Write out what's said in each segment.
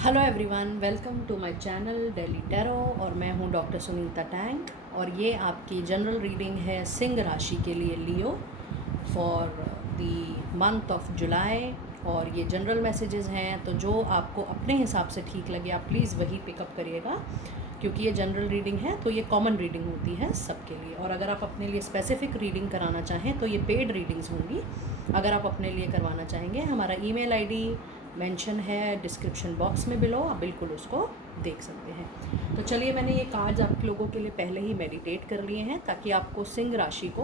Hello everyone, welcome to my channel daily tarot. और मैं हूं डॉक्टर सुनीता टैंक। और ये आपकी जनरल रीडिंग है सिंह राशि के लिए, Leo, for the month of July. और ये जनरल मैसेजेस हैं, तो जो आपको अपने हिसाब से ठीक लगे आप प्लीज़ वही पिकअप करिएगा, क्योंकि ये जनरल रीडिंग है तो ये कॉमन रीडिंग होती है सबके लिए। और अगर आप अपने लिए स्पेसिफिक रीडिंग कराना चाहें तो ये पेड रीडिंग्स होंगी। अगर आप अपने लिए करवाना चाहेंगे, हमारा ईमेल आईडी मेंशन है डिस्क्रिप्शन बॉक्स में बिलो, आप बिल्कुल उसको देख सकते हैं। तो चलिए, मैंने ये कार्ड्स आप लोगों के लिए पहले ही मेडिटेट कर लिए हैं, ताकि आपको सिंह राशि को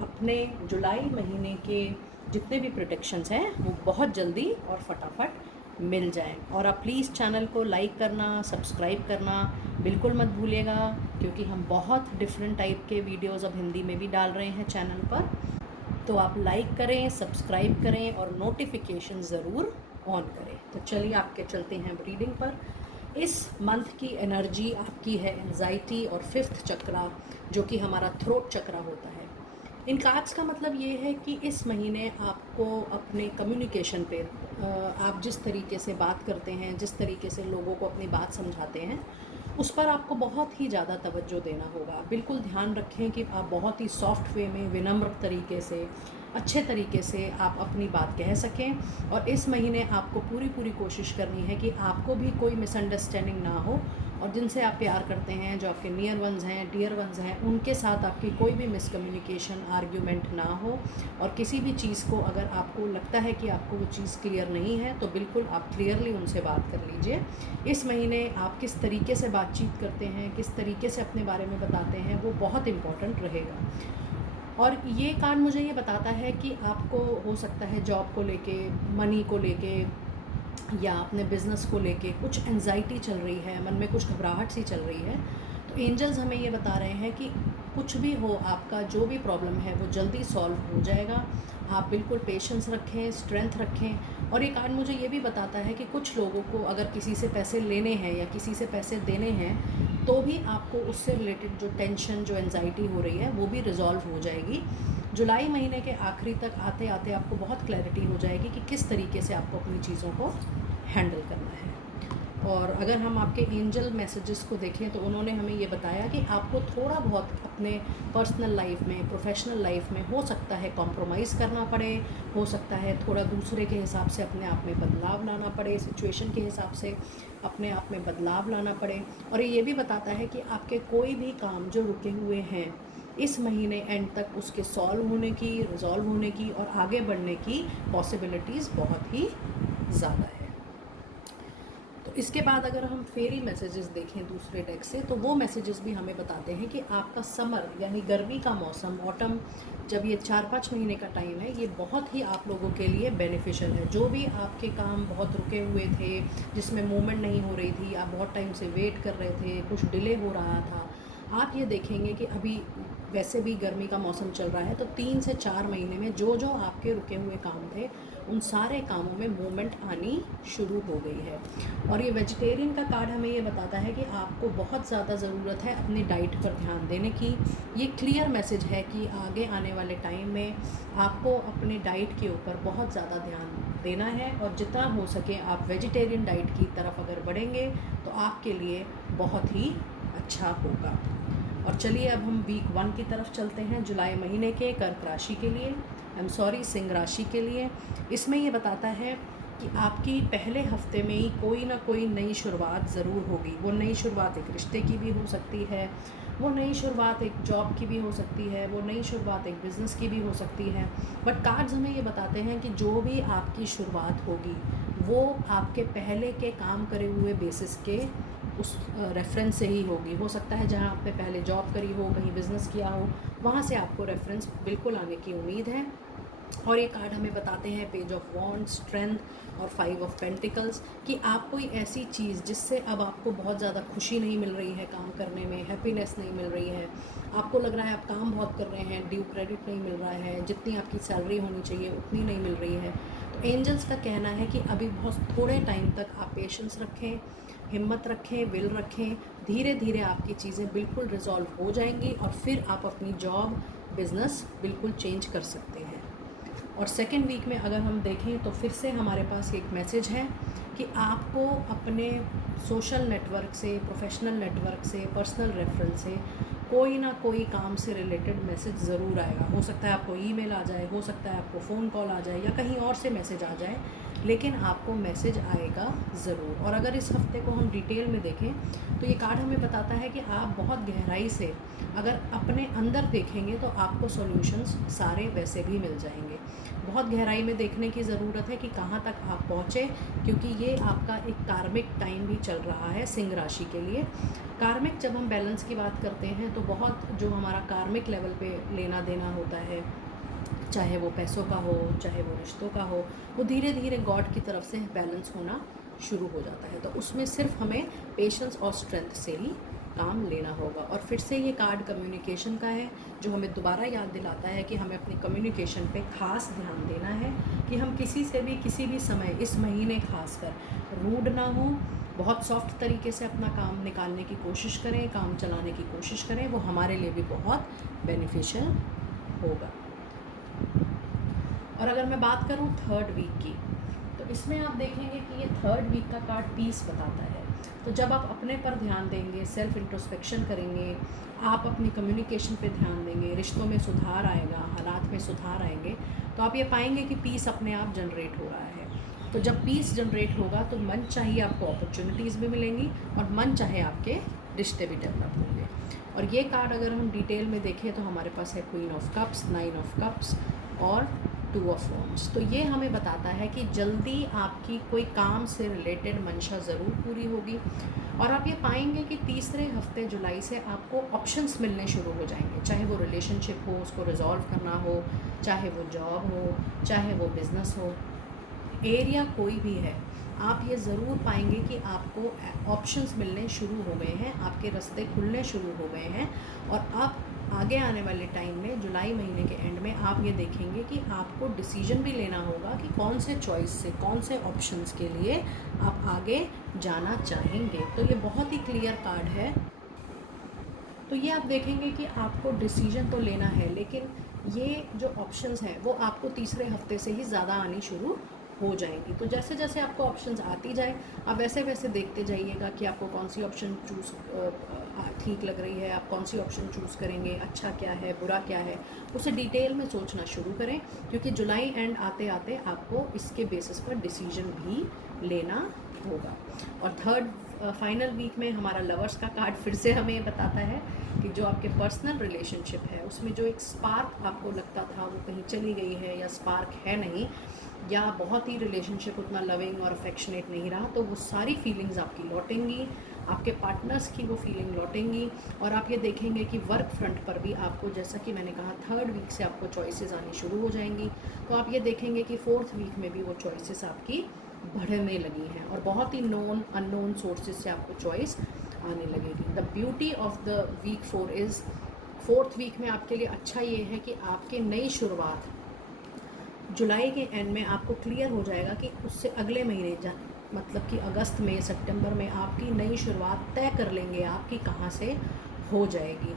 अपने जुलाई महीने के जितने भी प्रोटेक्शंस हैं वो बहुत जल्दी और फटाफट मिल जाएं। और आप प्लीज़ चैनल को लाइक करना, सब्सक्राइब करना बिल्कुल मत भूलिएगा, क्योंकि हम बहुत डिफरेंट टाइप के वीडियोस अब हिंदी में भी डाल रहे हैं चैनल पर। तो आप लाइक करें, सब्सक्राइब करें और नोटिफिकेशन ज़रूर ऑन करें। तो चलिए आपके चलते हैं रीडिंग पर। इस मंथ की एनर्जी आपकी है एंजाइटी और फिफ्थ चक्रा, जो कि हमारा थ्रोट चक्रा होता है। इन कार्ड्स का मतलब ये है कि इस महीने आपको अपने कम्युनिकेशन पे आप जिस तरीके से बात करते हैं, जिस तरीके से लोगों को अपनी बात समझाते हैं, उस पर आपको बहुत ही ज़्यादा तवज्जो देना होगा। बिल्कुल ध्यान रखें कि आप बहुत ही सॉफ्ट वे में, विनम्र तरीके से, अच्छे तरीके से आप अपनी बात कह सकें। और इस महीने आपको पूरी पूरी कोशिश करनी है कि आपको भी कोई मिसअंडरस्टैंडिंग ना हो, और जिनसे आप प्यार करते हैं, जो आपके नियर वंस हैं, डियर वंस हैं, उनके साथ आपकी कोई भी मिसकम्युनिकेशन, आर्ग्यूमेंट ना हो। और किसी भी चीज़ को अगर आपको लगता है कि आपको वो चीज़ क्लियर नहीं है, तो बिल्कुल आप क्लियरली उनसे बात कर लीजिए। इस महीने आप किस तरीके से बातचीत करते हैं, किस तरीके से अपने बारे में बताते हैं, वो बहुत इम्पॉर्टेंट रहेगा। और ये कार्ड मुझे ये बताता है कि आपको हो सकता है जॉब को लेके, मनी को लेके, या अपने बिज़नेस को लेके कुछ एंजाइटी चल रही है, मन में कुछ घबराहट सी चल रही है। तो एंजल्स हमें ये बता रहे हैं कि कुछ भी हो, आपका जो भी प्रॉब्लम है वो जल्दी सॉल्व हो जाएगा। आप बिल्कुल पेशेंस रखें, स्ट्रेंथ रखें। और ये कार्ड मुझे ये भी बताता है कि कुछ लोगों को अगर किसी से पैसे लेने हैं या किसी से पैसे देने हैं, तो भी आपको उससे रिलेटेड जो टेंशन, जो एंजाइटी हो रही है, वो भी रिजॉल्व हो जाएगी। जुलाई महीने के आखिरी तक आते आते आपको बहुत क्लैरिटी हो जाएगी कि किस तरीके से आपको अपनी चीज़ों को हैंडल करना है। और अगर हम आपके एंजल मैसेजेस को देखें, तो उन्होंने हमें ये बताया कि आपको थोड़ा बहुत अपने पर्सनल लाइफ में, प्रोफेशनल लाइफ में हो सकता है कॉम्प्रोमाइज़ करना पड़े, हो सकता है थोड़ा दूसरे के हिसाब से अपने आप में बदलाव लाना पड़े, सिचुएशन के हिसाब से अपने आप में बदलाव लाना पड़े। और ये भी बताता है कि आपके कोई भी काम जो रुके हुए हैं, इस महीने एंड तक उसके सॉल्व होने की, रिजॉल्व होने की और आगे बढ़ने की पॉसिबिलिटीज़ बहुत ही ज़्यादा है। तो इसके बाद अगर हम फेरी मैसेजेस देखें दूसरे डेक से, तो वो मैसेजेस भी हमें बताते हैं कि आपका समर यानी गर्मी का मौसम, ऑटम, जब ये 4-5 महीने का टाइम है, ये बहुत ही आप लोगों के लिए बेनिफिशियल है। जो भी आपके काम बहुत रुके हुए थे, जिसमें मूवमेंट नहीं हो रही थी, आप बहुत टाइम से वेट कर रहे थे, कुछ डिले हो रहा था, आप ये देखेंगे कि अभी वैसे भी गर्मी का मौसम चल रहा है, तो 3 से 4 महीने में जो जो आपके रुके हुए काम थे, उन सारे कामों में मूवमेंट आनी शुरू हो गई है। और ये वेजिटेरियन का कार्ड हमें ये बताता है कि आपको बहुत ज़्यादा ज़रूरत है अपनी डाइट पर ध्यान देने की। ये क्लियर मैसेज है कि आगे आने वाले टाइम में आपको अपने डाइट के ऊपर बहुत ज़्यादा ध्यान देना है, और जितना हो सके आप वेजिटेरियन डाइट की तरफ अगर बढ़ेंगे तो आपके लिए बहुत ही अच्छा होगा। और चलिए अब हम वीक 1 की तरफ चलते हैं, जुलाई महीने के कर्क राशि के लिए, सिंह राशि के लिए। इसमें ये बताता है कि आपकी पहले हफ्ते में ही कोई ना कोई नई शुरुआत ज़रूर होगी। वो नई शुरुआत एक रिश्ते की भी हो सकती है, वो नई शुरुआत एक जॉब की भी हो सकती है, वो नई शुरुआत एक बिज़नेस की भी हो सकती है। बट कार्ड्स हमें ये बताते हैं कि जो भी आपकी शुरुआत होगी, वो आपके पहले के काम करे हुए बेसिस के उस रेफरेंस से ही होगी। हो सकता है जहाँ आपने पहले जॉब करी हो, कहीं बिज़नेस किया हो, वहाँ से आपको रेफरेंस बिल्कुल आने की उम्मीद है। और ये कार्ड हमें बताते हैं पेज ऑफ वॉन्ड्स, स्ट्रेंथ और 5 ऑफ पेंटिकल्स, कि आप कोई ऐसी चीज़ जिससे अब आपको बहुत ज़्यादा खुशी नहीं मिल रही है काम करने में, हैप्पीनेस नहीं मिल रही है, आपको लग रहा है आप काम बहुत कर रहे हैं, ड्यू क्रेडिट नहीं मिल रहा है, जितनी आपकी सैलरी होनी चाहिए उतनी नहीं मिल रही है। तो एंजल्स का कहना है कि अभी बहुत थोड़े टाइम तक आप पेशेंस रखें, हिम्मत रखें, विल रखें। धीरे धीरे आपकी चीज़ें बिल्कुल रिजॉल्व हो जाएंगी, और फिर आप अपनी जॉब, बिज़नेस बिल्कुल चेंज कर सकते हैं। और सेकेंड वीक में अगर हम देखें, तो फिर से हमारे पास एक मैसेज है कि आपको अपने सोशल नेटवर्क से, प्रोफेशनल नेटवर्क से, पर्सनल रेफरल से कोई ना कोई काम से रिलेटेड मैसेज ज़रूर आएगा। हो सकता है आपको ईमेल आ जाए, हो सकता है आपको फ़ोन कॉल आ जाए, या कहीं और से मैसेज आ जाए, लेकिन आपको मैसेज आएगा ज़रूर। और अगर इस हफ्ते को हम डिटेल में देखें तो ये कार्ड हमें बताता है कि आप बहुत गहराई से अगर अपने अंदर देखेंगे तो आपको सॉल्यूशंस सारे वैसे भी मिल जाएंगे। बहुत गहराई में देखने की ज़रूरत है कि कहाँ तक आप पहुँचे, क्योंकि ये आपका एक कार्मिक टाइम भी चल रहा है सिंह राशि के लिए। कार्मिक, जब हम बैलेंस की बात करते हैं तो बहुत जो हमारा कार्मिक लेवल पे लेना देना होता है, चाहे वो पैसों का हो, चाहे वो रिश्तों का हो, वो धीरे धीरे गॉड की तरफ से बैलेंस होना शुरू हो जाता है। तो उसमें सिर्फ हमें पेशेंस और स्ट्रेंथ से ही काम लेना होगा। और फिर से ये कार्ड कम्युनिकेशन का है, जो हमें दोबारा याद दिलाता है कि हमें अपनी कम्युनिकेशन पे खास ध्यान देना है कि हम किसी से भी किसी भी समय इस महीने खासकर रूड ना हो, बहुत सॉफ्ट तरीके से अपना काम निकालने की कोशिश करें, काम चलाने की कोशिश करें, वो हमारे लिए भी बहुत बेनिफिशियल होगा। और अगर मैं बात करूं थर्ड वीक की, तो इसमें आप देखेंगे कि ये थर्ड वीक का कार्ड पीस बताता है। तो जब आप अपने पर ध्यान देंगे, सेल्फ इंट्रोस्पेक्शन करेंगे, आप अपनी कम्युनिकेशन पे ध्यान देंगे, रिश्तों में सुधार आएगा, हालात में सुधार आएंगे, तो आप ये पाएंगे कि पीस अपने आप जनरेट हो रहा है। तो जब पीस जनरेट होगा तो मन चाहिए आपको अपॉर्चुनिटीज़ भी मिलेंगी और मन चाहे आपके रिश्ते भी डेवलप होंगे। और ये कार्ड अगर हम डिटेल में देखें तो हमारे पास है queen of cups, 9 of cups और 2 ऑफ वॉन्ड्स। तो ये हमें बताता है कि जल्दी आपकी कोई काम से रिलेटेड मंशा ज़रूर पूरी होगी। और आप ये पाएंगे कि तीसरे हफ्ते जुलाई से आपको ऑप्शंस मिलने शुरू हो जाएंगे, चाहे वो रिलेशनशिप हो, उसको रिजॉल्व करना हो, चाहे वो जॉब हो, चाहे वो बिज़नेस हो, एरिया कोई भी है, आप ये ज़रूर पाएंगे कि आपको ऑप्शंस मिलने शुरू हो गए हैं, आपके रास्ते खुलने शुरू हो गए हैं। और अब आगे आने वाले टाइम में, जुलाई महीने के एंड में, आप ये देखेंगे कि आपको डिसीजन भी लेना होगा कि कौन से चॉइस से, कौन से ऑप्शंस के लिए आप आगे जाना चाहेंगे। तो ये बहुत ही क्लियर कार्ड है। तो ये आप देखेंगे कि आपको डिसीजन तो लेना है, लेकिन ये जो ऑप्शंस हैं वो आपको तीसरे हफ्ते से ही ज़्यादा आनी शुरू हो जाएंगी। तो जैसे जैसे आपको ऑप्शंस आती जाए, आप वैसे वैसे देखते जाइएगा कि आपको कौन सी ऑप्शन चूज़ ठीक लग रही है, आप कौन सी ऑप्शन चूज़ करेंगे, अच्छा क्या है, बुरा क्या है, उसे डिटेल में सोचना शुरू करें, क्योंकि जुलाई एंड आते आते आपको इसके बेसिस पर डिसीजन भी लेना होगा। और थर्ड फाइनल वीक में हमारा लवर्स का कार्ड फिर से हमें बताता है कि जो आपके पर्सनल रिलेशनशिप है उसमें जो एक स्पार्क आपको लगता था वो कहीं चली गई है, या स्पार्क है नहीं, या बहुत ही रिलेशनशिप उतना लविंग और अफेक्शनेट नहीं रहा, तो वो सारी फीलिंग्स आपकी लौटेंगी, आपके पार्टनर्स की वो फीलिंग लौटेंगी। और आप ये देखेंगे कि वर्क फ्रंट पर भी आपको, जैसा कि मैंने कहा, थर्ड वीक से आपको चॉइसेस आनी शुरू हो जाएंगी। तो आप ये देखेंगे कि फोर्थ वीक में भी वो चॉइसेस आपकी बढ़ने लगी हैं और बहुत ही नोन अननोन सोर्सेज से आपको चॉइस आने लगेगी। The beauty of the week 4 is, fourth week में आपके लिए अच्छा ये है कि आपकी नई शुरुआत जुलाई के एंड में आपको क्लियर हो जाएगा कि उससे अगले महीने मतलब कि अगस्त में, सितंबर में आपकी नई शुरुआत तय कर लेंगे आपकी कहाँ से हो जाएगी।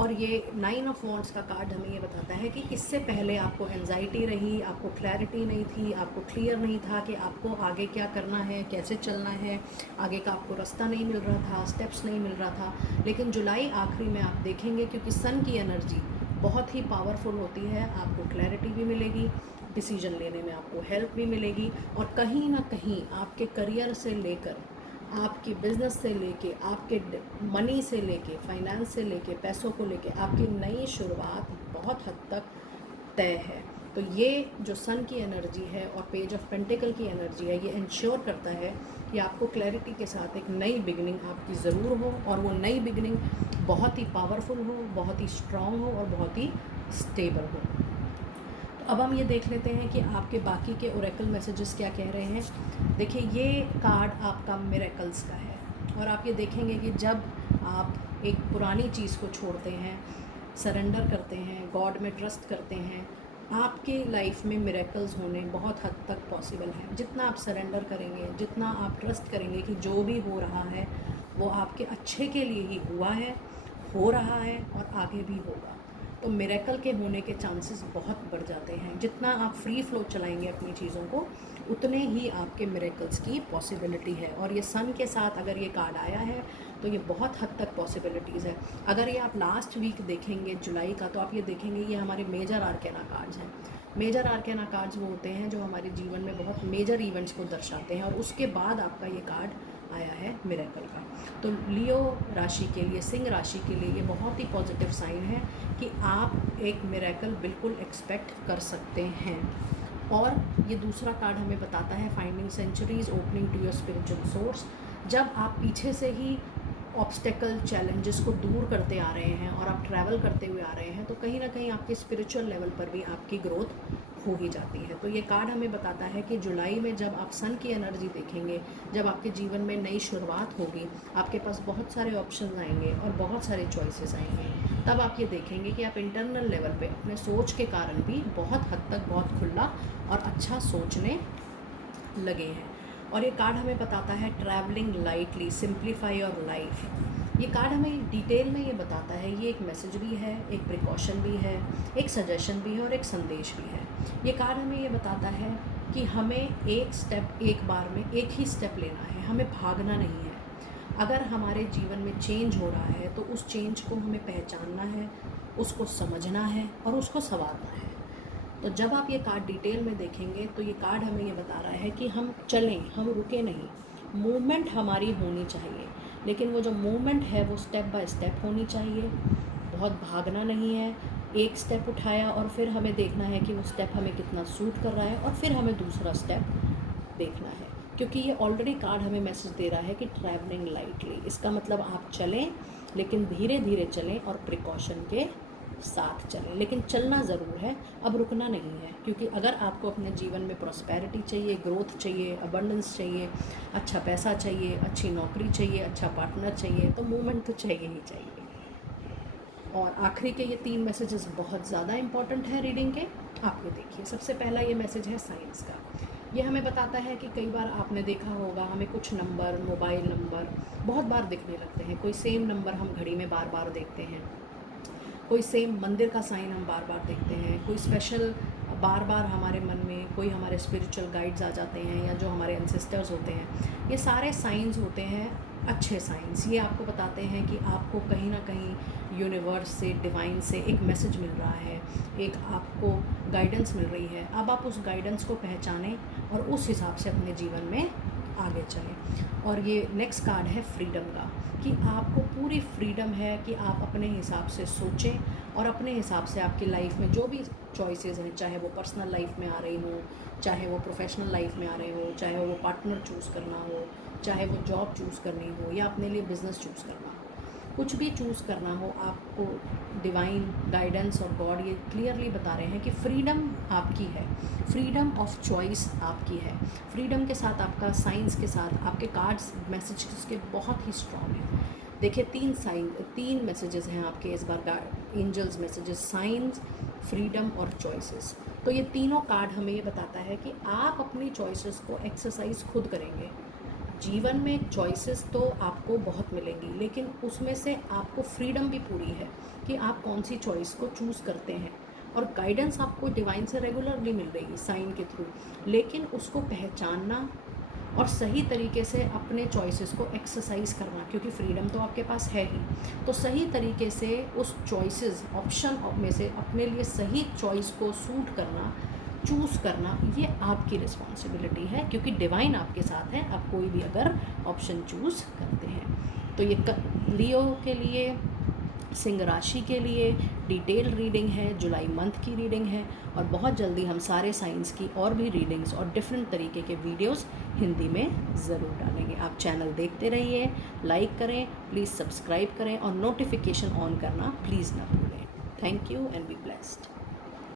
और ये 9 ऑफ वॉन्ड्स का कार्ड हमें ये बताता है कि इससे पहले आपको एंजाइटी रही, आपको क्लैरिटी नहीं थी, आपको क्लियर नहीं था कि आपको आगे क्या करना है, कैसे चलना है, आगे का आपको रास्ता नहीं मिल रहा था, स्टेप्स नहीं मिल रहा था। लेकिन जुलाई आखिरी में आप देखेंगे, क्योंकि सन की एनर्जी बहुत ही पावरफुल होती है, आपको क्लैरिटी भी मिलेगी, डिसीजन लेने में आपको हेल्प भी मिलेगी, और कहीं ना कहीं आपके करियर से लेकर, आपकी बिज़नेस से लेके, आपके मनी से लेके, फाइनेंस से लेके, पैसों को लेके आपकी नई शुरुआत बहुत हद तक तय है। तो ये जो सन की एनर्जी है और पेज ऑफ पेंटिकल की एनर्जी है, ये इंश्योर करता है कि आपको क्लैरिटी के साथ एक नई बिगनिंग आपकी ज़रूर हो, और वो नई बिगनिंग बहुत ही पावरफुल हो, बहुत ही स्ट्रॉन्ग हो और बहुत ही स्टेबल हो। तो अब हम ये देख लेते हैं कि आपके बाकी के ओरेकल मैसेजेस क्या कह रहे हैं। देखिए, ये कार्ड आपका मिरेकल्स का है, और आप ये देखेंगे कि जब आप एक पुरानी चीज़ को छोड़ते हैं, सरेंडर करते हैं, गॉड में ट्रस्ट करते हैं, आपकी लाइफ में मिरेकल्स होने बहुत हद तक पॉसिबल है। जितना आप सरेंडर करेंगे, जितना आप ट्रस्ट करेंगे कि जो भी हो रहा है वो आपके अच्छे के लिए ही हुआ है, हो रहा है और आगे भी होगा, तो मिरेकल के होने के चांसेस बहुत बढ़ जाते हैं। जितना आप फ्री फ्लो चलाएंगे अपनी चीज़ों को, उतने ही आपके मिरेकल्स की पॉसिबिलिटी है। और ये सन के साथ अगर ये कार्ड आया है तो ये बहुत हद तक पॉसिबिलिटीज़ है। अगर ये आप लास्ट वीक देखेंगे जुलाई का, तो आप ये देखेंगे ये हमारे मेजर आर्केना कार्ड्स हैं। मेजर आर्केना कार्ड्स वो होते हैं जो हमारे जीवन में बहुत मेजर इवेंट्स को दर्शाते हैं, और उसके बाद आपका ये कार्ड आया है मिरेकल का। तो लियो राशि के लिए, सिंह राशि के लिए ये बहुत ही पॉजिटिव साइन है कि आप एक मिरेकल बिल्कुल एक्सपेक्ट कर सकते हैं। और ये दूसरा कार्ड हमें बताता है finding centuries, opening to your spiritual source. जब आप पीछे से ही ऑब्स्टेकल चैलेंजेस को दूर करते आ रहे हैं और आप ट्रैवल करते हुए आ रहे हैं, तो कहीं ना कहीं आपके स्पिरिचुअल लेवल पर भी आपकी ग्रोथ हो ही जाती है। तो ये कार्ड हमें बताता है कि जुलाई में जब आप सन की एनर्जी देखेंगे, जब आपके जीवन में नई शुरुआत होगी, आपके पास बहुत सारे ऑप्शन आएंगे और बहुत सारे चॉइसेस आएंगे, तब आप ये देखेंगे कि आप इंटरनल लेवल पे अपने सोच के कारण भी बहुत हद तक बहुत खुला और अच्छा सोचने लगे हैं। और ये कार्ड हमें बताता है travelling lightly, simplify your life. ये कार्ड हमें डिटेल में ये बताता है, ये एक मैसेज भी है, एक प्रिकॉशन भी है, एक सजेशन भी है और एक संदेश भी है। ये कार्ड हमें ये बताता है कि हमें एक स्टेप, एक बार में एक ही स्टेप लेना है, हमें भागना नहीं है। अगर हमारे जीवन में चेंज हो रहा है तो उस चेंज को हमें पहचानना है, उसको समझना है और उसको संवारना है। तो जब आप ये कार्ड डिटेल में देखेंगे तो ये कार्ड हमें ये बता रहा है कि हम चलें, हम रुके नहीं। मूवमेंट हमारी होनी चाहिए, लेकिन वो जो मूवमेंट है वो स्टेप बाय स्टेप होनी चाहिए। बहुत भागना नहीं है। एक स्टेप उठाया और फिर हमें देखना है कि वो स्टेप हमें कितना सूट कर रहा है, और फिर हमें दूसरा स्टेप देखना है। क्योंकि ये ऑलरेडी कार्ड हमें मैसेज दे रहा है कि ट्रैवलिंग लाइटली, इसका मतलब आप चलें, लेकिन धीरे धीरे चलें और प्रिकॉशन के साथ चलें, लेकिन चलना ज़रूर है, अब रुकना नहीं है। क्योंकि अगर आपको अपने जीवन में प्रॉस्पेरिटी चाहिए, ग्रोथ चाहिए, अबंडेंस चाहिए, अच्छा पैसा चाहिए, अच्छी नौकरी चाहिए, अच्छा पार्टनर चाहिए, तो मूवमेंट तो चाहिए ही चाहिए। और आखिरी के ये 3 मैसेजेस बहुत ज़्यादा इंपॉर्टेंट है रीडिंग के। आप ये देखिए, सबसे पहला ये मैसेज है साइंस का। ये हमें बताता है कि कई बार आपने देखा होगा, हमें कुछ नंबर, मोबाइल नंबर बहुत बार दिखने लगते हैं। कोई सेम नंबर हम घड़ी में बार बार देखते हैं, कोई सेम मंदिर का साइन हम बार बार देखते हैं, कोई स्पेशल बार बार हमारे मन में कोई हमारे स्पिरिचुअल गाइड्स आ जाते हैं, या जो हमारे एंसेस्टर्स होते हैं। ये सारे साइंस होते हैं अच्छे साइंस। ये आपको बताते हैं कि आपको कहीं ना कहीं यूनिवर्स से, डिवाइन से एक मैसेज मिल रहा है, एक आपको गाइडेंस मिल रही है। अब आप उस गाइडेंस को पहचानें और उस हिसाब से अपने जीवन में आगे चलें। और ये नेक्स्ट कार्ड है फ्रीडम का, कि आपको पूरी फ्रीडम है कि आप अपने हिसाब से सोचें और अपने हिसाब से आपकी लाइफ में जो भी चॉइसेस हैं, चाहे वो पर्सनल लाइफ में आ रही हो, चाहे वो प्रोफेशनल लाइफ में आ रहे हो, चाहे वो पार्टनर चूज़ करना हो, चाहे वो जॉब चूज़ करनी हो, या अपने लिए बिज़नेस चूज़ करना हो, कुछ भी चूज़ करना हो, आपको डिवाइन गाइडेंस और गॉड ये क्लियरली बता रहे हैं कि फ्रीडम आपकी है, फ्रीडम ऑफ चॉइस आपकी है। फ्रीडम के साथ आपका साइंस के साथ आपके कार्ड्स मैसेजेस के बहुत ही स्ट्रॉन्ग हैं। देखिए 3 मैसेजेस हैं आपके इस बार, एंजल्स मैसेजेस, साइंस, फ्रीडम और चॉइसेस। तो ये तीनों कार्ड हमें ये बताता है कि आप अपनी चॉइसेस को एक्सरसाइज खुद करेंगे। जीवन में चॉइसेस तो आपको बहुत मिलेंगी, लेकिन उसमें से आपको फ्रीडम भी पूरी है कि आप कौन सी चॉइस को चूज़ करते हैं। और गाइडेंस आपको डिवाइन से रेगुलरली मिल रही है साइन के थ्रू, लेकिन उसको पहचानना और सही तरीके से अपने चॉइसेस को एक्सरसाइज करना, क्योंकि फ्रीडम तो आपके पास है ही, तो सही तरीके से उस चॉइसेस ऑप्शन में से अपने लिए सही चॉइस को सूट करना, चूज़ करना, ये आपकी रिस्पॉन्सिबिलिटी है, क्योंकि डिवाइन आपके साथ है। आप कोई भी अगर ऑप्शन चूज़ करते हैं तो ये लियो के लिए, सिंह राशि के लिए डिटेल रीडिंग है, जुलाई मंथ की रीडिंग है। और बहुत जल्दी हम सारे साइंस की और भी रीडिंग्स और डिफरेंट तरीके के वीडियोस हिंदी में ज़रूर डालेंगे। आप चैनल देखते रहिए, लाइक करें, प्लीज़ सब्सक्राइब करें और नोटिफिकेशन ऑन करना प्लीज़ ना भूलें। Thank you and be blessed.